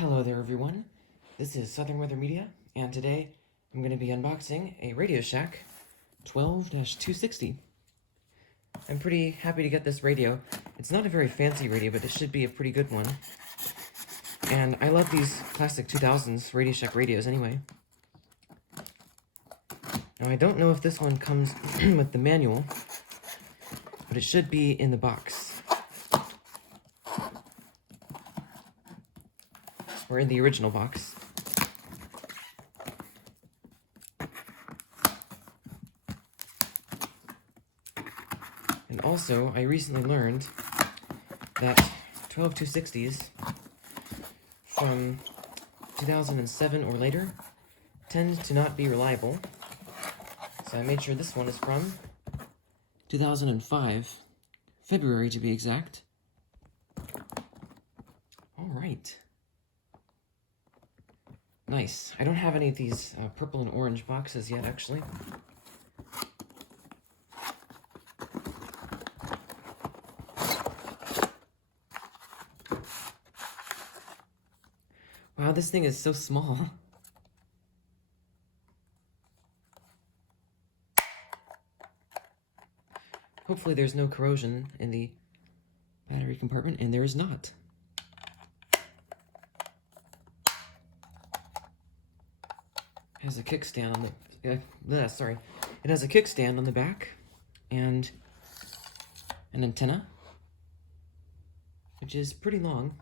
Hello there everyone, this is Southern Weather Media, and today I'm going to be unboxing a RadioShack 12-260. I'm pretty happy to get this radio. It's not a very fancy radio, but it should be a pretty good one. And I love these classic 2000s RadioShack radios anyway. Now I don't know if this one comes with the manual, but it should be in the box. Or in the original box. And also, I recently learned that 12-260s from 2007 or later tend to not be reliable. So I made sure this one is from 2005, February to be exact. Alright. Nice. I don't have any of these purple and orange boxes yet, actually. Wow, this thing is so small. Hopefully there's no corrosion in the battery compartment, and there is not. It has a kickstand on the it has a kickstand on the back and an antenna, which is pretty long.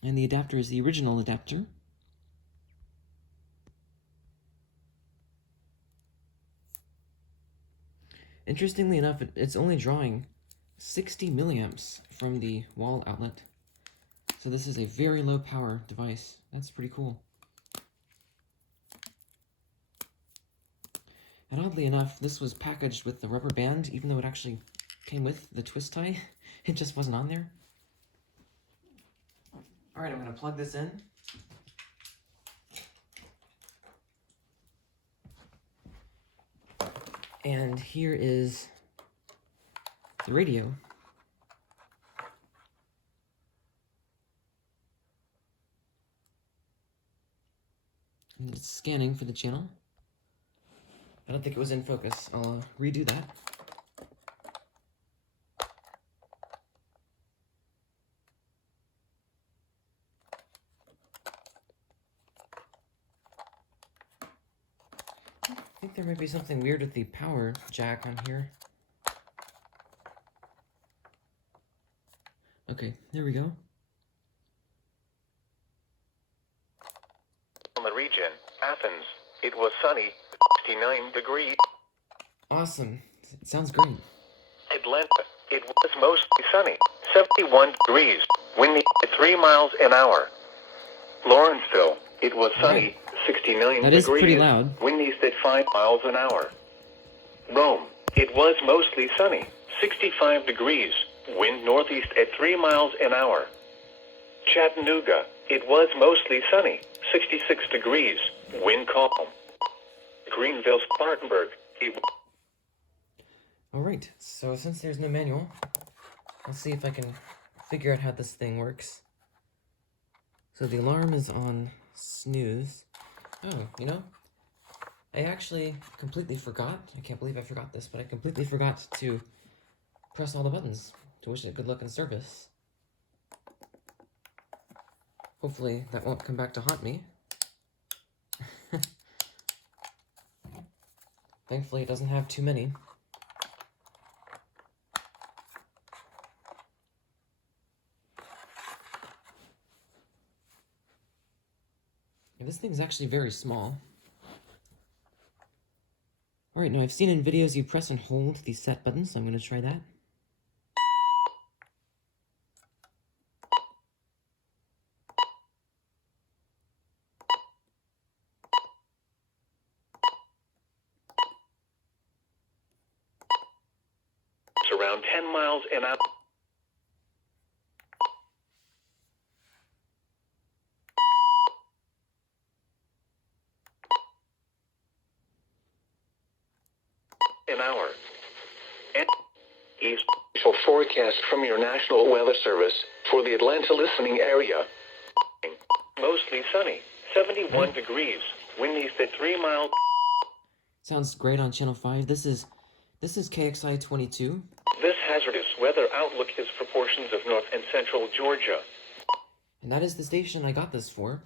And the adapter is the original adapter. Interestingly enough, it's only drawing 60 milliamps from the wall outlet. So this is a very low power device. That's pretty cool. And oddly enough, this was packaged with the rubber band, even though it actually came with the twist tie. It just wasn't on there. Alright, I'm going to plug this in. And here is the radio. And it's scanning for the channel. I don't think it was in focus. I'll redo that. I think there might be something weird with the power jack on here. Okay, there we go. On the region, Athens, it was sunny, 69 degrees. Awesome. It sounds great. Atlanta, it was mostly sunny, 71 degrees, windy at 3 miles an hour. Lawrenceville, it was sunny, 69 degrees. That is pretty loud. Windy at 5 miles an hour. Rome, it was mostly sunny, 65 degrees, wind northeast at 3 miles an hour. Chattanooga, it was mostly sunny, 66 degrees, wind calm. Greenville, Spartanburg, it... Alright, so since there's no manual, let's see if I can figure out how this thing works. So the alarm is on snooze. Oh, you know, I actually completely forgot. I can't believe I forgot this, but I completely forgot to press all the buttons to wish it good luck in service. Hopefully that won't come back to haunt me. Thankfully it doesn't have too many. This thing's actually very small. Alright, now I've seen in videos you press and hold the set button, so I'm going to try that. It's around 10 miles an hour. an hour. East official forecast from your National Weather Service for the Atlanta listening area. Mostly sunny, 71 degrees. Wind east at 3 miles. Sounds great on Channel 5. This is KXI 22. This hazardous weather outlook is for portions of north and central Georgia. And that is the station I got this for.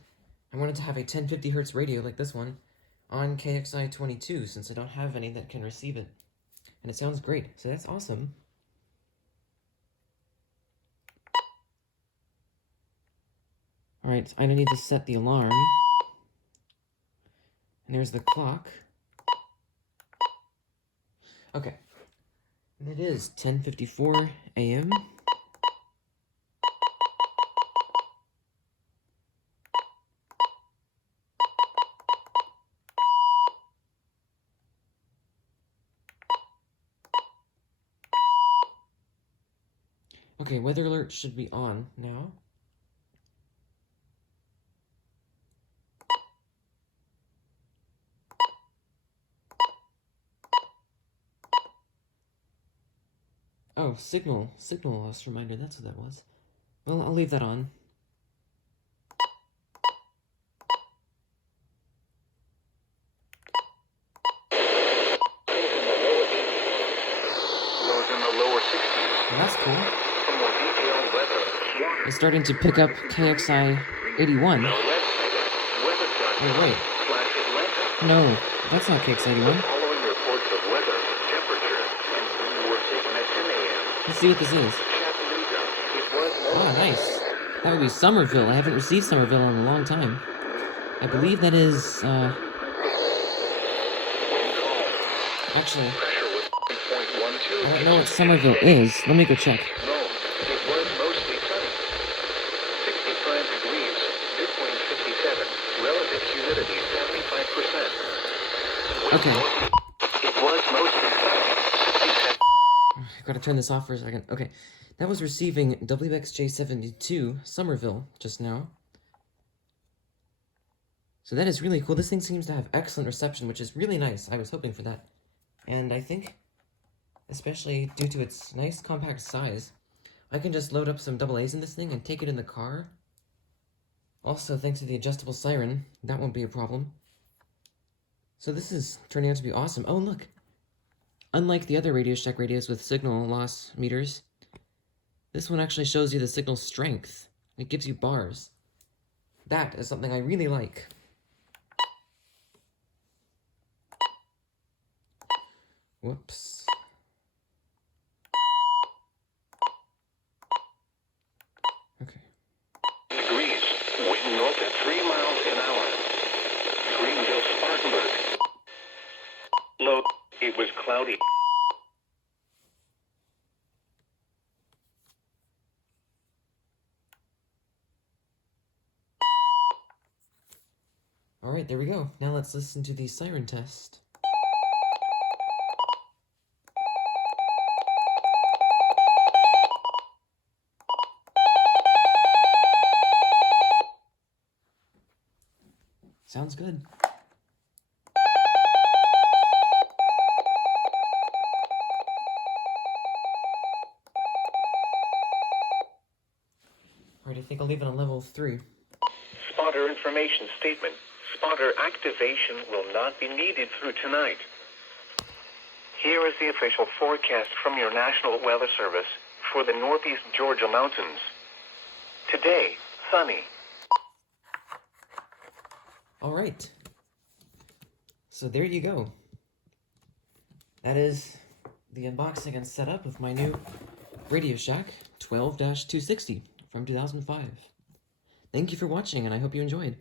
I wanted to have a 1050 hertz radio like this one on KXI 22 since I don't have any that can receive it. And it sounds great, so that's awesome. Alright, I need to set the alarm. And there's the clock. Okay. And it is 10:54 a.m. Okay, weather alert should be on now. Oh, signal loss reminder, that's what that was. Well, I'll leave that on. Lows in the lower 60s. Well, that's cool. For more detailed weather, It's starting to pick up KXI 81. website Oh, wait. weather.com/Atlanta. No, that's not KXI 81. Following reports of weather, temperature, and wind were taken at 10 a.m. Let's see what this is. Chattanooga. It was Oh, nice. That would be Somerville. I haven't received Somerville in a long time. I believe that is, actually, pressure was 3.12. I don't know what Somerville is. Let me go check. Rome. It was mostly sunny. 65 degrees. Dew point 57. Relative humidity 75%. Okay. It was mostly sunny. 67. I've got to turn this off for a second. Okay. That was receiving WXJ72 Somerville just now. So that is really cool. This thing seems to have excellent reception, which is really nice. I was hoping for that. And I think, especially due to its nice compact size, I can just load up some AA's in this thing and take it in the car. Also, thanks to the adjustable siren, that won't be a problem. So this is turning out to be awesome. Oh, look! Unlike the other RadioShack radios with signal loss meters, this one actually shows you the signal strength. It gives you bars. That is something I really like. Whoops. Okay. Degrees. Wind north at 3 miles an hour. Greenville, Spartanburg. Low. It was cloudy. Alright, there we go. Now let's listen to the siren test. Sounds good. Alright, I think I'll leave it on level 3. Spotter information statement. Spotter activation will not be needed through tonight. Here is the official forecast from your National Weather Service for the northeast Georgia mountains. Today, sunny. Alright. So there you go. That is the unboxing and setup of my new RadioShack 12-260 from 2005. Thank you for watching, and I hope you enjoyed.